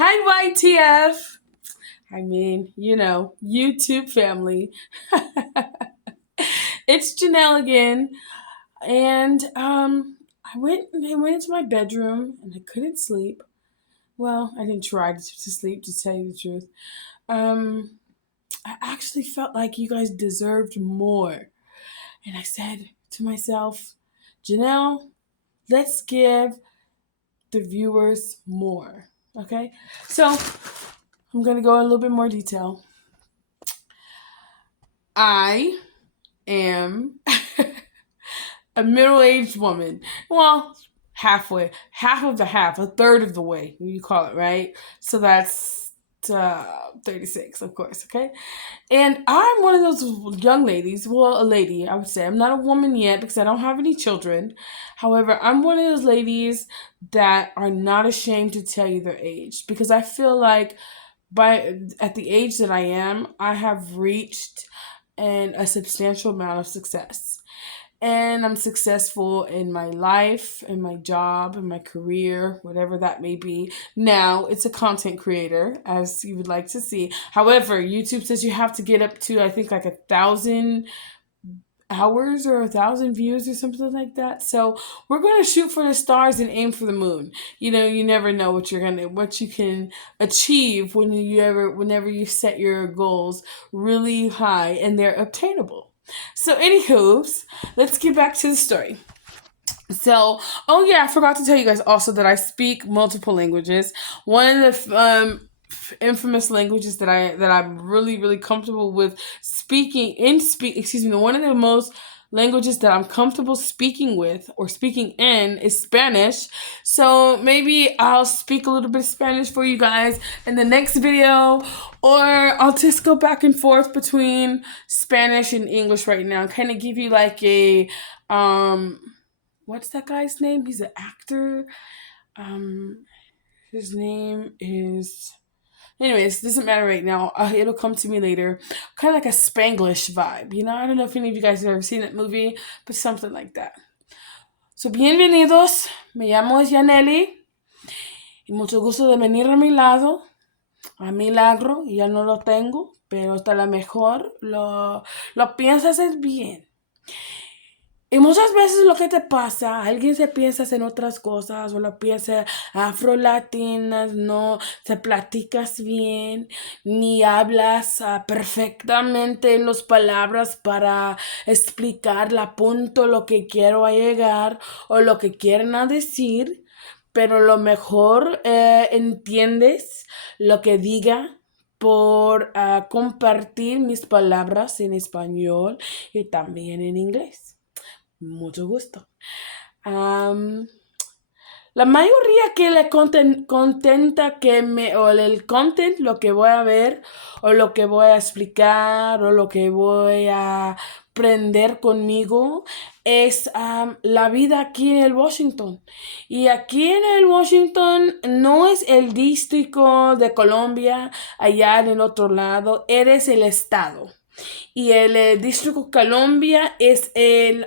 Hi, YTF. I mean, YouTube family. It's Janelle again. And I went into my bedroom and I couldn't sleep. Well, I didn't try to sleep, to tell you the truth. Um, I actually felt like you guys deserved more. And I said to myself, Janelle, let's give the viewers more. Okay? So I'm going to go in a little bit more detail. I am a middle aged woman. Well, halfway, half of the half, a third of the way, you call it, right? So that's 36, of course, okay? And I'm one of those young ladies, well, a lady, I would say. I'm not a woman yet because I don't have any children. However, I'm one of those ladies that are not ashamed to tell you their age because I feel like at the age that I am, I have reached a substantial amount of success, and I'm successful in my life, in my job, in my career, whatever that may be. Now, it's a content creator, as you would like to see. However, YouTube says you have to get up to, I think, like 1,000 hours or 1,000 views or something like that. So we're going to shoot for the stars and aim for the moon. You never know what you can achieve whenever you set your goals really high and they're obtainable. So, anywho's, let's get back to the story. So, oh yeah, I forgot to tell you guys also that I speak multiple languages. One of the infamous languages that I'm really comfortable with one of the most languages that I'm comfortable speaking with or speaking in is Spanish. So maybe I'll speak a little bit of Spanish for you guys in the next video, or I'll just go back and forth between Spanish and English right now, kind of give you like a what's that guy's name? He's an actor. His name is. Anyways, doesn't matter right now. It'll come to me later. Kind of like a Spanglish vibe. I don't know if any of you guys have ever seen that movie, but something like that. So, bienvenidos. Me llamo Yaneli. Y mucho gusto de venir a mi lado. A milagro. Y ya no lo tengo. Pero hasta la mejor lo piensas es bien. Y muchas veces lo que te pasa, alguien se piensa en otras cosas o lo piensa afro-latinas, no te platicas bien, ni hablas perfectamente en las palabras para explicar la punto lo que quiero a llegar o lo que quieren a decir, pero lo mejor entiendes lo que diga por compartir mis palabras en español y también en inglés. Mucho gusto. La mayoría que le contenta o el content, lo que voy a ver, o lo que voy a explicar, o lo que voy a aprender conmigo, es la vida aquí en el Washington. Y aquí en el Washington no es el distrito de Colombia, allá en el otro lado, eres el estado. Y el Distrito Columbia es el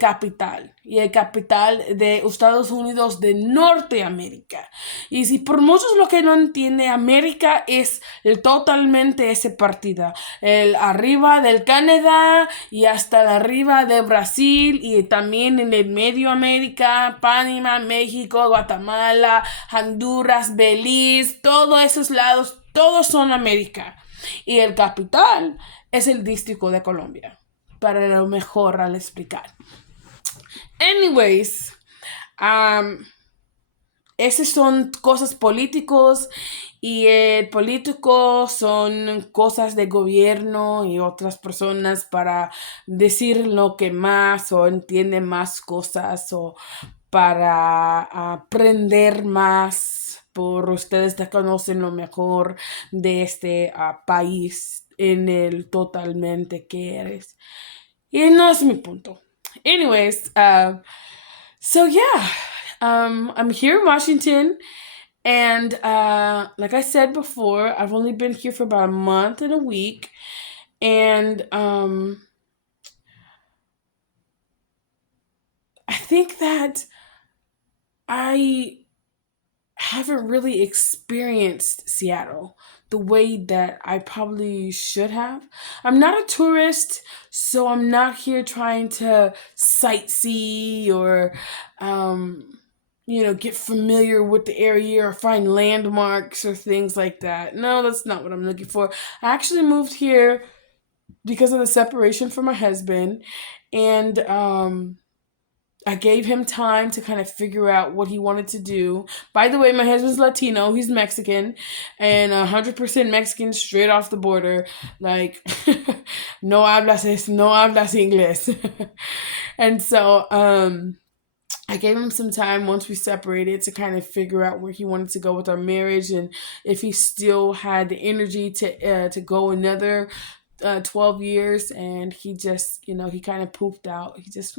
capital. Y el capital de Estados Unidos de Norteamérica. Y si por muchos lo que no entiende, América es totalmente esa partida. El arriba del Canadá y hasta el arriba de Brasil y también en el medio América, Panamá, México, Guatemala, Honduras, Belice, todos esos lados, todos son América. Y el capital es el Distrito de Colombia, para lo mejor al explicar. Anyways, esas son cosas políticos y el político son cosas de gobierno y otras personas para decir lo que más o entiende más cosas o para aprender más por ustedes que conocen lo mejor de este país en el totalmente que eres. Y no es mi punto. Anyways, so yeah, I'm here in Washington, and like I said before, I've only been here for about a month and a week, and I think that I haven't really experienced Seattle the way that I probably should have. I'm not a tourist, so I'm not here trying to sightsee or, get familiar with the area or find landmarks or things like that. No, that's not what I'm looking for. I actually moved here because of the separation from my husband, and I gave him time to kind of figure out what he wanted to do. By the way, my husband's Latino. He's Mexican, and 100% Mexican straight off the border. Like, no hablas inglés. And so, I gave him some time once we separated to kind of figure out where he wanted to go with our marriage, and if he still had the energy to go another 12 years. And he just, he kind of pooped out. He just,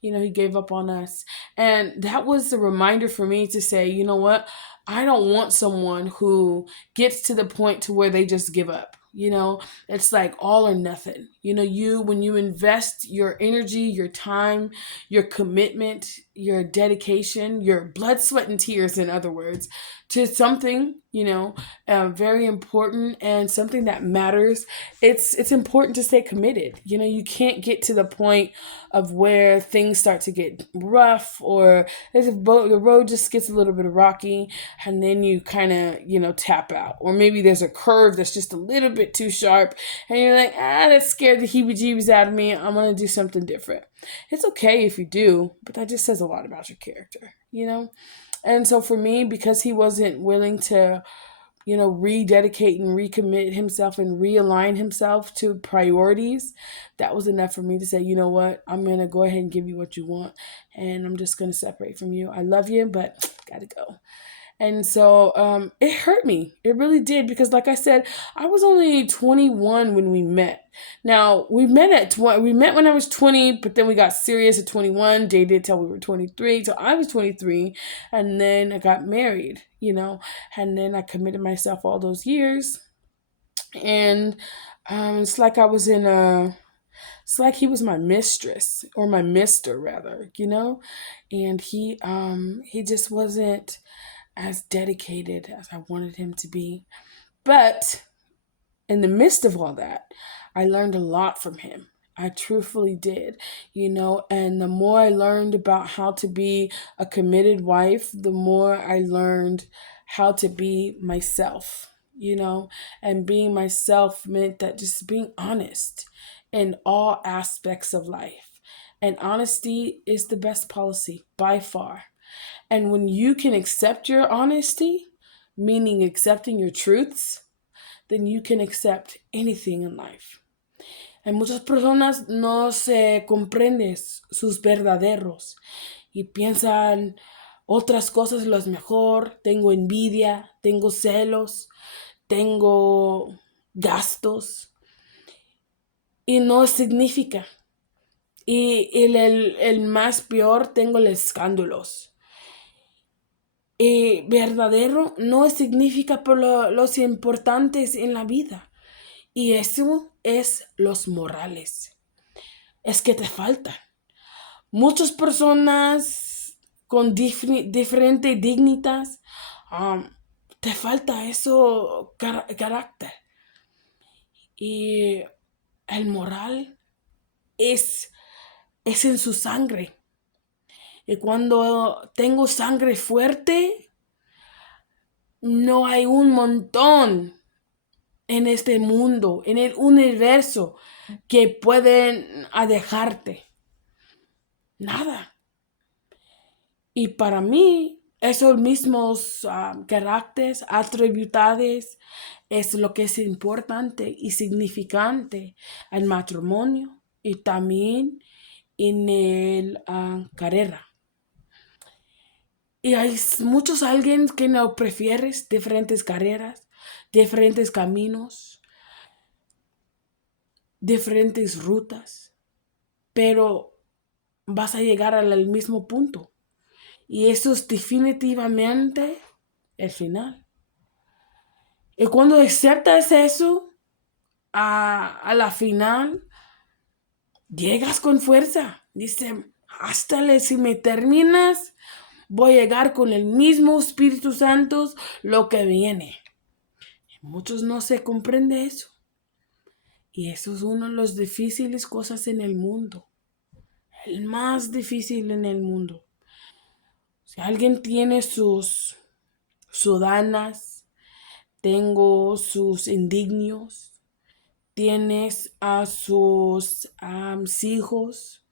he gave up on us. And that was a reminder for me to say, you know what? I don't want someone who gets to the point to where they just give up. It's like all or nothing. When you invest your energy, your time, your commitment, your dedication, your blood, sweat, and tears, in other words, to something, very important and something that matters, it's important to stay committed. You can't get to the point of where things start to get rough, or the road just gets a little bit rocky, and then you kind of, tap out. Or maybe there's a curve that's just a little bit too sharp, and you're like, that scared the heebie-jeebies out of me. I'm going to do something different. It's okay if you do, but that just says a lot about your character. And so for me, because he wasn't willing to, rededicate and recommit himself and realign himself to priorities, that was enough for me to say, you know what, I'm going to go ahead and give you what you want, and I'm just going to separate from you. I love you, but gotta go. And so it hurt me. It really did, because like I said, I was only 21 when we met. Now, we met when I was 20, but then we got serious at 21, dated till we were 23. So I was 23, and then I got married, and then I committed myself all those years. And it's like it's like he was my mistress, or my mister rather. And he just wasn't as dedicated as I wanted him to be. But in the midst of all that, I learned a lot from him. I truthfully did, and the more I learned about how to be a committed wife, the more I learned how to be myself. And being myself meant that just being honest in all aspects of life. And honesty is the best policy by far. And when you can accept your honesty, meaning accepting your truths, then you can accept anything in life. En muchas personas no se comprenden sus verdaderos y piensan otras cosas lo es mejor. Tengo envidia, tengo celos, tengo gastos, y no significa. Y el más peor, tengo los escándalos. Verdadero no significa por los importantes en la vida. Y eso es los morales. Es que te faltan. Muchas personas con diferentes dignitas, te falta eso carácter. Y el moral es en su sangre. Y cuando tengo sangre fuerte, no hay un montón en este mundo, en el universo, que pueden dejarte. Nada. Y para mí, esos mismos caracteres, atributos, es lo que es importante y significante al matrimonio y también en el carrera. Y hay muchos alguien que no prefieres diferentes carreras, diferentes caminos, diferentes rutas, pero vas a llegar al mismo punto. Y eso es definitivamente el final. Y cuando aceptas eso, a la final, llegas con fuerza. Dice, hasta si me terminas, voy a llegar con el mismo Espíritu Santo lo que viene. Muchos no se comprende eso. Y eso es una de las difíciles cosas en el mundo. El más difícil en el mundo. Si alguien tiene sus sudanas, tengo sus indignios, tienes a sus hijos,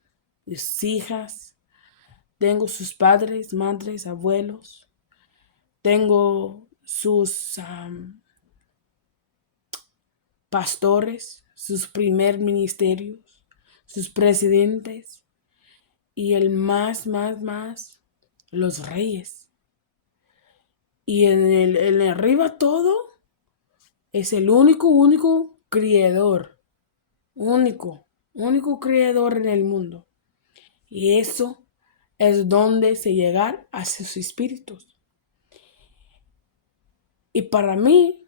sus hijas, tengo sus padres, madres, abuelos, tengo sus pastores, sus primer ministerios, sus presidentes y el más, los reyes. Y en arriba todo es el único creador, único creador en el mundo. Y eso es donde se llegar a sus espíritus. Y para mí,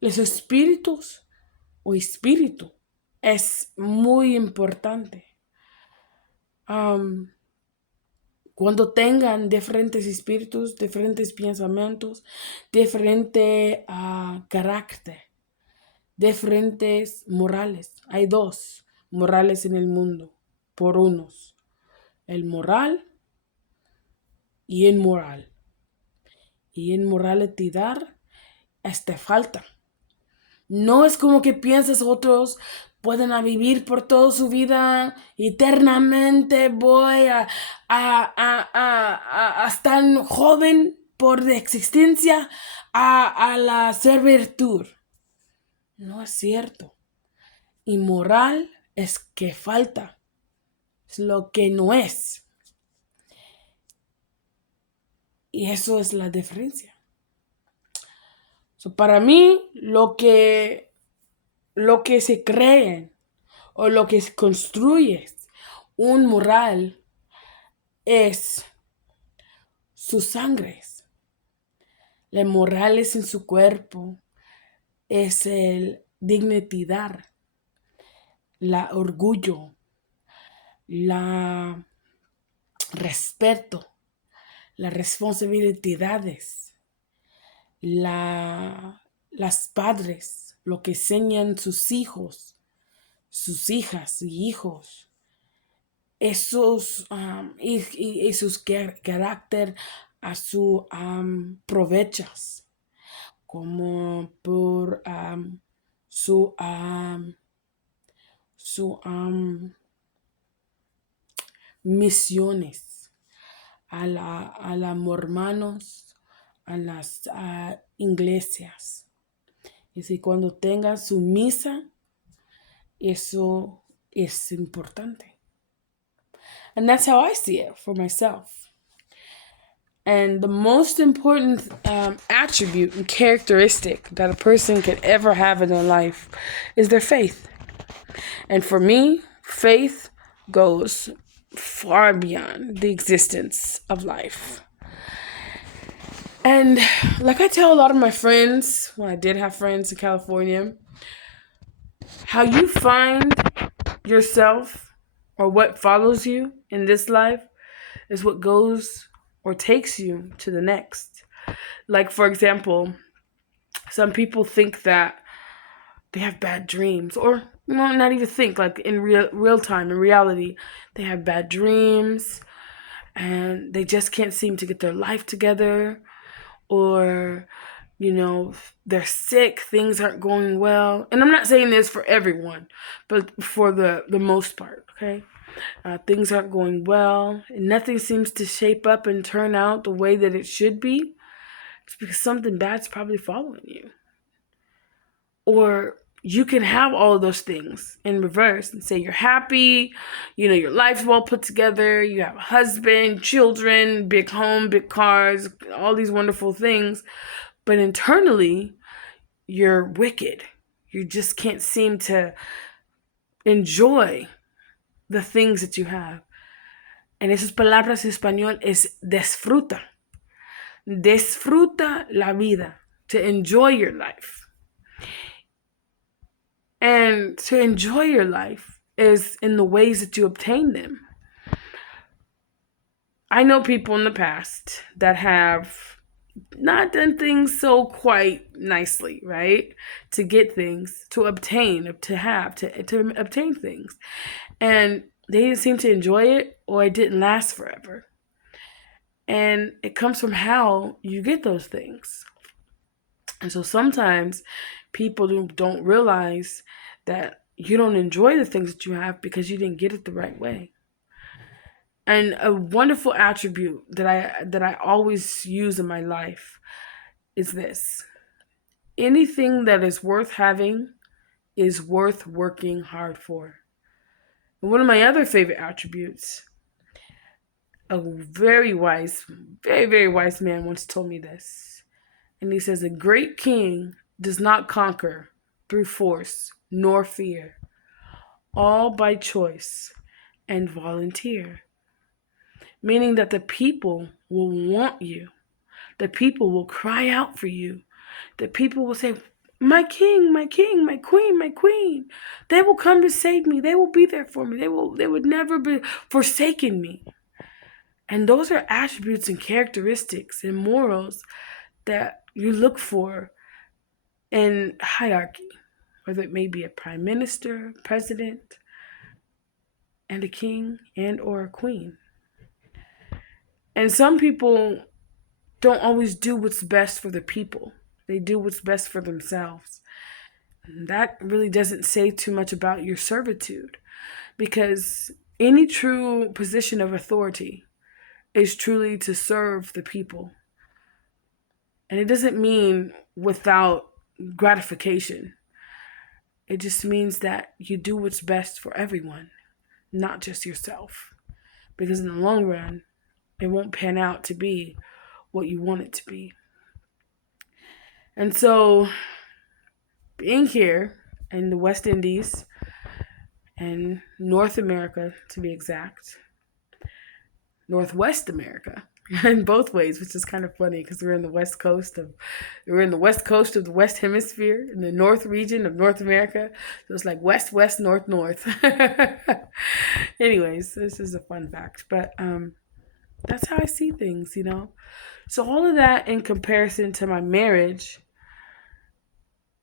los espíritus o espíritu es muy importante. Cuando tengan diferentes espíritus, diferentes pensamientos, diferente carácter, diferentes morales. Hay dos morales en el mundo, por unos. El moral y inmoral. Y inmoralidad falta. No es como que piensas otros pueden vivir por toda su vida eternamente. Voy a estar joven por de existencia a la servitud. No es cierto. Inmoral es que falta. Es lo que no es. Y eso es la diferencia. So, para mí, lo que se cree o lo que se construye un moral es sus sangres. La moral es en su cuerpo, es el dignidad, la orgullo, la respeto, las responsabilidades, las padres, lo que enseñan sus hijos, sus hijas y hijos, esos y sus carácter a su provechas, como por su misiones a la hermanos, a las iglesias. Y si cuando tengan su misa, eso es importante. And that's how I see it for myself. And the most important attribute and characteristic that a person could ever have in their life is their faith. And for me, faith goes far beyond the existence of life. And like I tell a lot of my friends, when I did have friends in California, how you find yourself or what follows you in this life is what goes or takes you to the next. Like, for example, some people think that they have bad dreams, or not even think, like in real time, in reality, they have bad dreams and they just can't seem to get their life together, or they're sick, things aren't going well. And I'm not saying this for everyone, but for the most part, okay? Things aren't going well, and nothing seems to shape up and turn out the way that it should be. It's because something bad's probably following you. Or you can have all of those things in reverse and say you're happy, your life's well put together, you have a husband, children, big home, big cars, all these wonderful things, but internally you're wicked. You just can't seem to enjoy the things that you have. En esas palabras en español es disfruta. Disfruta la vida. To enjoy your life. And to enjoy your life is in the ways that you obtain them. I know people in the past that have not done things so quite nicely, right? To get things, to obtain, to have, to obtain things. And they didn't seem to enjoy it, or it didn't last forever. And it comes from how you get those things. And so sometimes people don't realize that you don't enjoy the things that you have because you didn't get it the right way. And a wonderful attribute that I always use in my life is this. Anything that is worth having is worth working hard for. And one of my other favorite attributes, a very, very wise man once told me this. And he says, a great king does not conquer through force nor fear, all by choice and volunteer. Meaning that the people will want you. The people will cry out for you. The people will say, my king, my king, my queen, my queen. They will come to save me. They will be there for me. They would never be forsaken me. And those are attributes and characteristics and morals that you look for in hierarchy, whether it may be a prime minister, president, and a king and or a queen. And some people don't always do what's best for the people. They do what's best for themselves. And that really doesn't say too much about your servitude, because any true position of authority is truly to serve the people. And it doesn't mean without gratification. It just means that you do what's best for everyone, not just yourself. Because in the long run, it won't pan out to be what you want it to be. And so, being here in the West Indies and North America, to be exact, Northwest America, in both ways, which is kind of funny because we're in the west coast of the West Hemisphere, in the North region of North America. So it's like west, west, north, north. Anyways, this is a fun fact, but that's how I see things, you know. So all of that in comparison to my marriage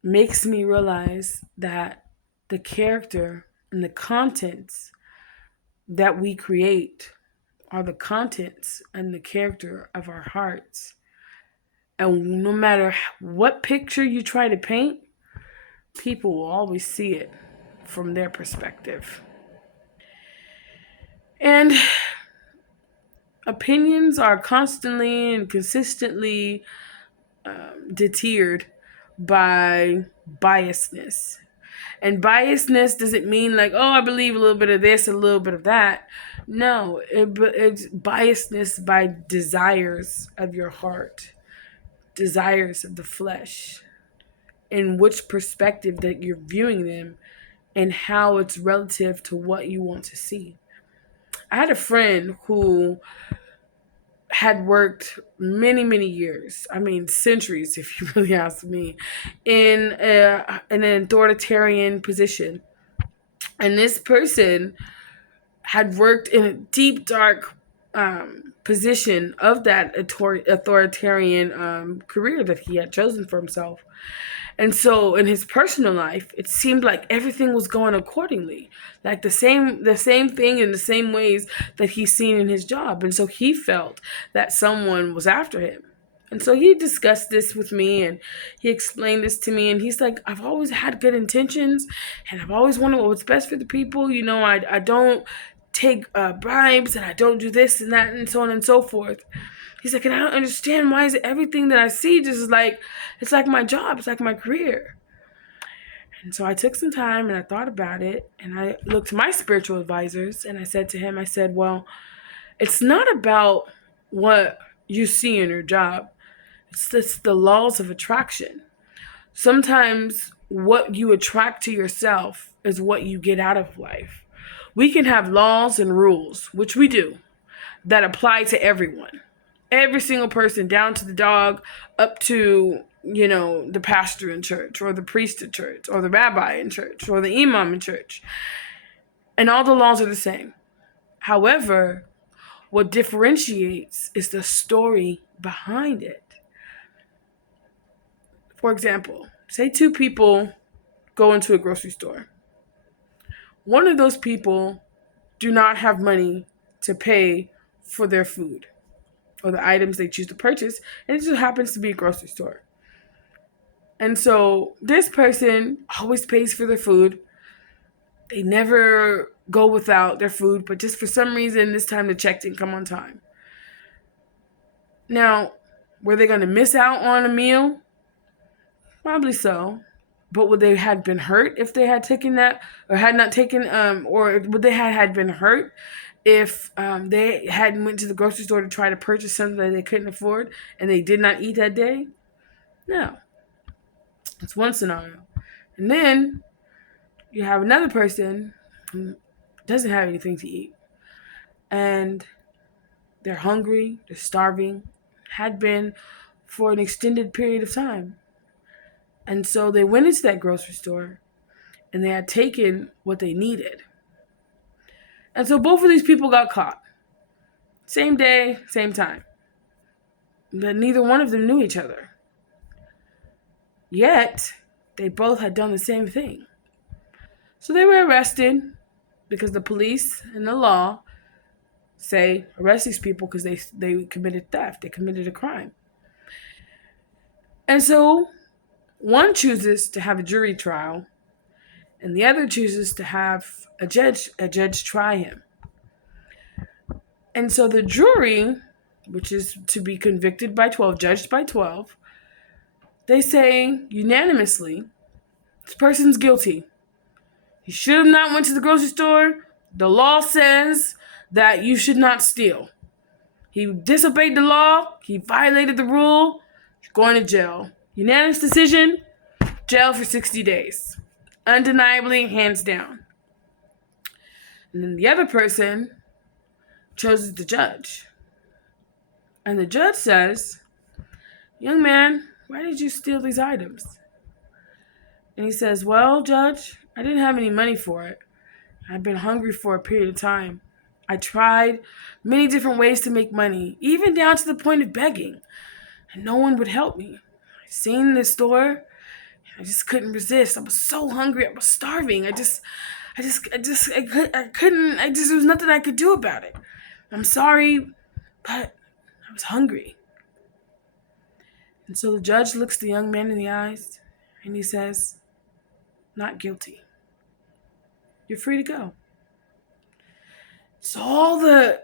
makes me realize that the character and the contents that we create are the contents and the character of our hearts. And no matter what picture you try to paint, people will always see it from their perspective. And opinions are constantly and consistently deterred by biasness. And biasness doesn't mean like, oh, I believe a little bit of this, a little bit of that. No, it's biasness by desires of your heart, desires of the flesh, in which perspective that you're viewing them and how it's relative to what you want to see. I had a friend who had worked many, many years, I mean centuries if you really ask me, in an authoritarian position. And this person had worked in a deep, dark position of that authoritarian career that he had chosen for himself. And so in his personal life, it seemed like everything was going accordingly. Like the same thing in the same ways that he's seen in his job. And so he felt that someone was after him. And so he discussed this with me and he explained this to me. And he's like, I've always had good intentions and I've always wanted what's best for the people. You know, I don't take bribes and I don't do this and that and so on and so forth. He's like, and I don't understand why is it everything that I see just like, it's like my job, it's like my career. And so I took some time and I thought about it and I looked to my spiritual advisors and I said to him, I said, well, it's not about what you see in your job. It's just the laws of attraction. Sometimes what you attract to yourself is what you get out of life. We can have laws and rules, which we do, that apply to everyone. Every single person, down to the dog, up to, you know, the pastor in church, or the priest in church, or the rabbi in church, or the imam in church. And all the laws are the same. However, What differentiates is the story behind it. For example, say two people go into a grocery store. One of those people do not have money to pay for their food or the items they choose to purchase, and it just happens to be a grocery store. And so this person always pays for their food. They never go without their food, but just for some reason, this time the check didn't come on time. Now, were they going to miss out on a meal? Probably so. But would they have been hurt if they had taken that, or had not taken, or would they had been hurt if they hadn't went to the grocery store to try to purchase something that they couldn't afford and they did not eat that day? No. That's one scenario. And then you have another person who doesn't have anything to eat, and they're hungry, they're starving, had been for an extended period of time. And so they went into that grocery store and they had taken what they needed. And so both of these people got caught. Same day, same time. But neither one of them knew each other. Yet, they both had done the same thing. So they were arrested because the police and the law say arrest these people because they committed theft. They committed a crime. And so one chooses to have a jury trial and the other chooses to have a judge try him. And so the jury, which is to be convicted by 12, judged by 12, they say unanimously, this person's guilty. He should have not went to the grocery store. The law says that you should not steal. He disobeyed the law. He violated the rule. He's going to jail. Unanimous decision, jail for 60 days. Undeniably, hands down. And then the other person chooses the judge. And the judge says, young man, why did you steal these items? And he says, well, judge, I didn't have any money for it. I've been hungry for a period of time. I tried many different ways to make money, even down to the point of begging, and no one would help me. I seen this store, I just couldn't resist. I was so hungry, I was starving. There was nothing I could do about it. I'm sorry, but I was hungry. And so the judge looks the young man in the eyes and he says, not guilty. You're free to go. So all the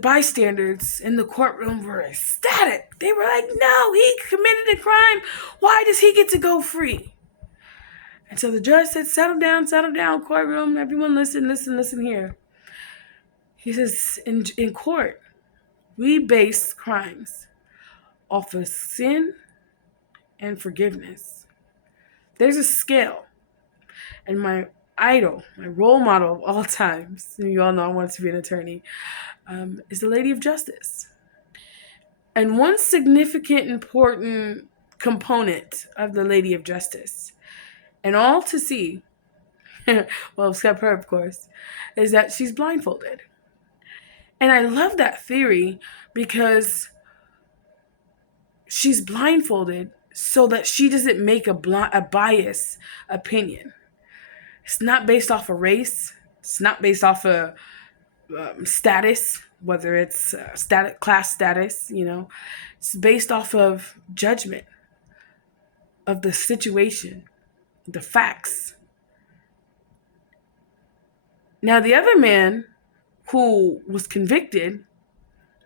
bystanders in the courtroom were ecstatic. They were like, no, he committed a crime. Why does he get to go free? And so the judge said, settle down, courtroom. Everyone listen here. He says, in court, we base crimes off of sin and forgiveness. There's a scale. And my idol, my role model of all times, and you all know I wanted to be an attorney, is the Lady of Justice. And one significant, important component of the Lady of Justice, and all to see, well, except her, of course, is that she's blindfolded. And I love that theory because she's blindfolded so that she doesn't make a biased opinion. It's not based off of race. It's not based off of status, whether it's class status, It's based off of judgment of the situation, the facts. Now, the other man who was convicted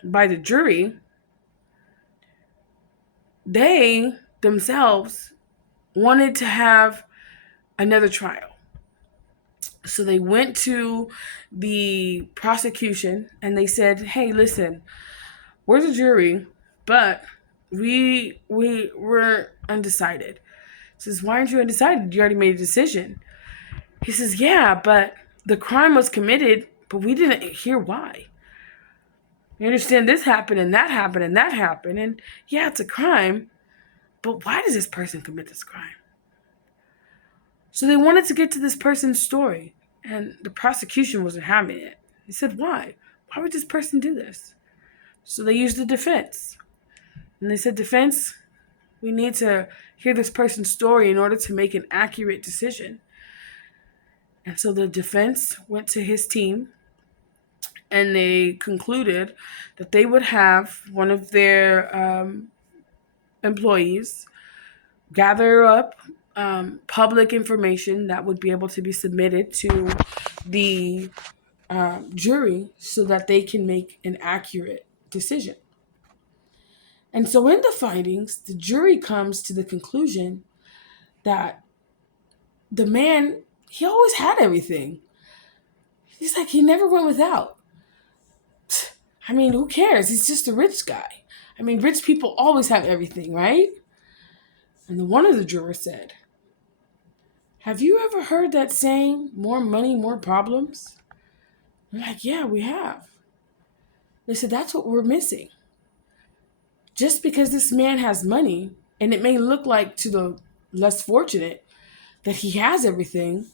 by the jury, they themselves wanted to have another trial. So they went to the prosecution and they said, hey, listen, we're the jury, but we were undecided. He says, why aren't you undecided? You already made a decision. He says, yeah, but the crime was committed, but we didn't hear why. You understand this happened and that happened and that happened. And yeah, it's a crime, but why does this person commit this crime? So they wanted to get to this person's story, and the prosecution wasn't having it. He said, why? Why would this person do this? So they used the defense. And they said, defense, we need to hear this person's story in order to make an accurate decision. And so the defense went to his team and they concluded that they would have one of their employees gather up public information that would be able to be submitted to the jury so that they can make an accurate decision. And so in the findings, the jury comes to the conclusion that the man, he always had everything. He's like, he never went without. I mean, who cares? He's just a rich guy. I mean, rich people always have everything, right? And then one of the jurors said, have you ever heard that saying, more money, more problems? I'm like, yeah, we have. They said, that's what we're missing. Just because this man has money, and it may look like to the less fortunate that he has everything,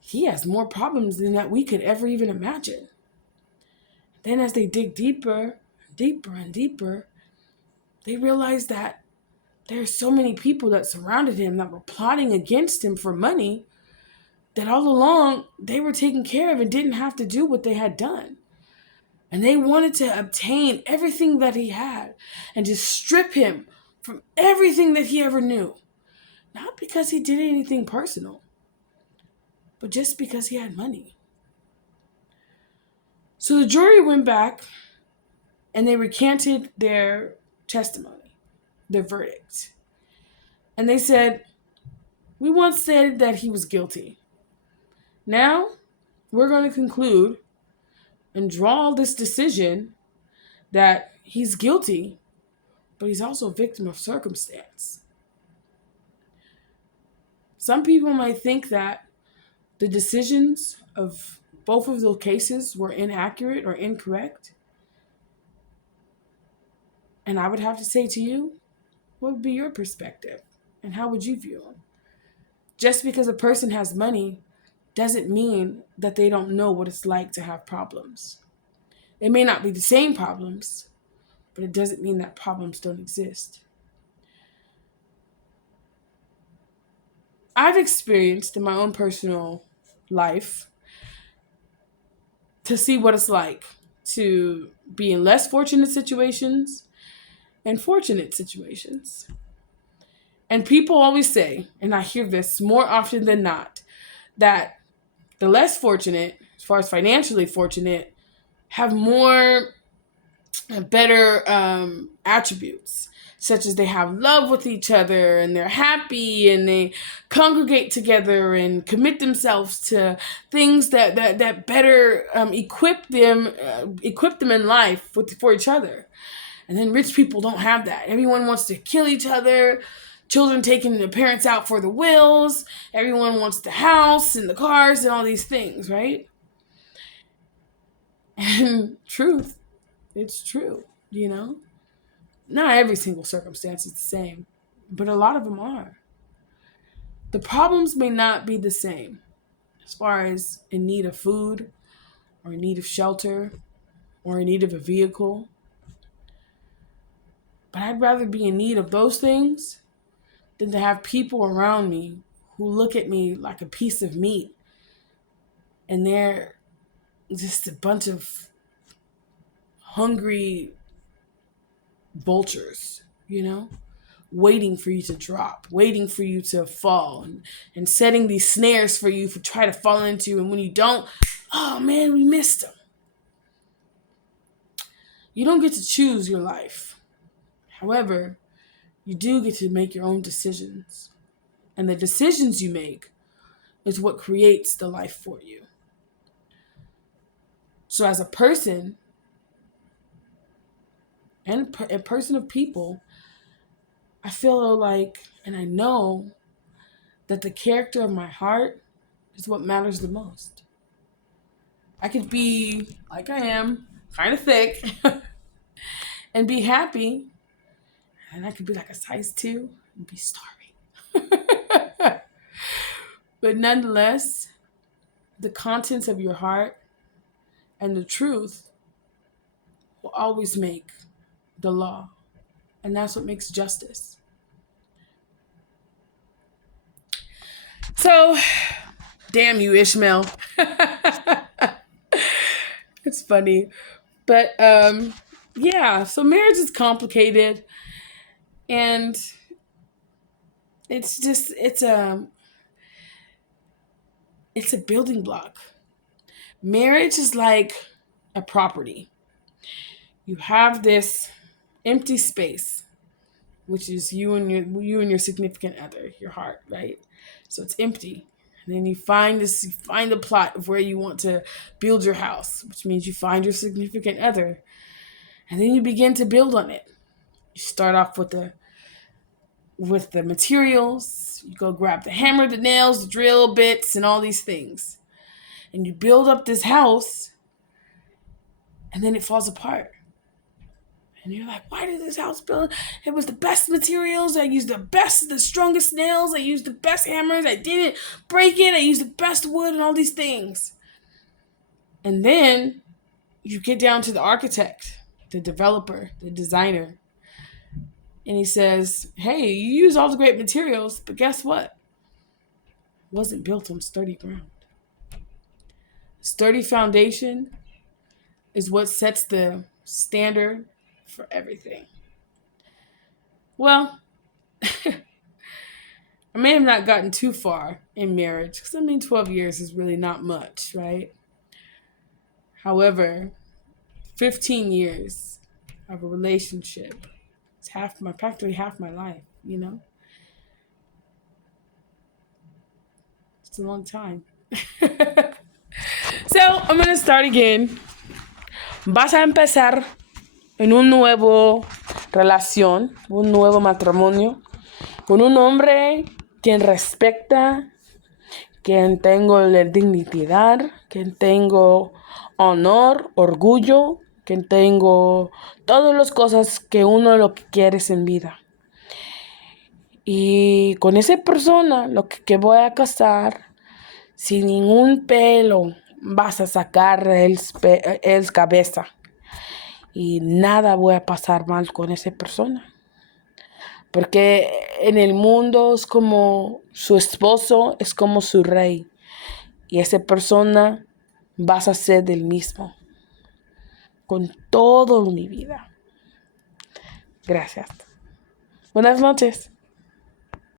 he has more problems than that we could ever even imagine. Then as they dig deeper, deeper and deeper, they realize that there are so many people that surrounded him that were plotting against him for money that all along they were taken care of and didn't have to do what they had done. And they wanted to obtain everything that he had and just strip him from everything that he ever knew. Not because he did anything personal, but just because he had money. So the jury went back and they recanted their testimony, their verdict. And they said, we once said that he was guilty. Now we're going to conclude and draw this decision that he's guilty, but he's also a victim of circumstance. Some people might think that the decisions of both of those cases were inaccurate or incorrect. And I would have to say to you, what would be your perspective? And how would you view them? Just because a person has money doesn't mean that they don't know what it's like to have problems. They may not be the same problems, but it doesn't mean that problems don't exist. I've experienced in my own personal life to see what it's like to be in less fortunate situations and fortunate situations. And people always say, and I hear this more often than not, that the less fortunate, as far as financially fortunate, have more better attributes, such as they have love with each other and they're happy and they congregate together and commit themselves to things that better equip them in life for each other. And then rich people don't have that. Everyone wants to kill each other. Children taking their parents out for the wills. Everyone wants the house and the cars and all these things, right? And truth, it's true, you know? Not every single circumstance is the same, but a lot of them are. The problems may not be the same as far as in need of food or in need of shelter or in need of a vehicle. But I'd rather be in need of those things than to have people around me who look at me like a piece of meat and they're just a bunch of hungry vultures, you know, waiting for you to drop, waiting for you to fall and setting these snares for you to try to fall into. And when you don't, oh man, we missed them. You don't get to choose your life. However, you do get to make your own decisions. And the decisions you make is what creates the life for you. So as a person and a person of people, I feel like, and I know that the character of my heart is what matters the most. I could be like I am, kind of thick, and be happy. And I could be like a size 2 and be starving. But nonetheless, the contents of your heart And the truth will always make the law. And that's what makes justice. So, damn you, Ishmael. It's funny. But yeah, so marriage is complicated, and it's a building block. Marriage is like a property. You have this empty space, which is you and your significant other, your heart, right? So it's empty. And then you find the plot of where you want to build your house, which means you find your significant other. And then you begin to build on it. You start off with the materials. You go grab the hammer, the nails, the drill bits, and all these things. And you build up this house, and then it falls apart. And you're like, why did this house build? It was the best materials. I used the strongest nails. I used the best hammers. I didn't break it. I used the best wood and all these things. And then you get down to the architect, the developer, the designer. And he says, hey, you use all the great materials, but guess what? It wasn't built on sturdy ground. Sturdy foundation is what sets the standard for everything. Well, I may have not gotten too far in marriage, because 12 years is really not much, right? However, 15 years of a relationship is practically half my life, It's a long time. So, I'm going to start again. Vas a empezar en un nuevo relación, un nuevo matrimonio, con un hombre quien respeta, quien tengo la dignidad, quien tengo honor, orgullo, quien tengo todas las cosas que uno lo que quiere en vida. Y con esa persona, lo que voy a casar, sin ningún pelo, vas a sacar el cabeza. Y nada voy a pasar mal con esa persona. Porque en el mundo es como su esposo, es como su rey. Y esa persona vas a ser del mismo. Con toda mi vida. Gracias. Buenas noches.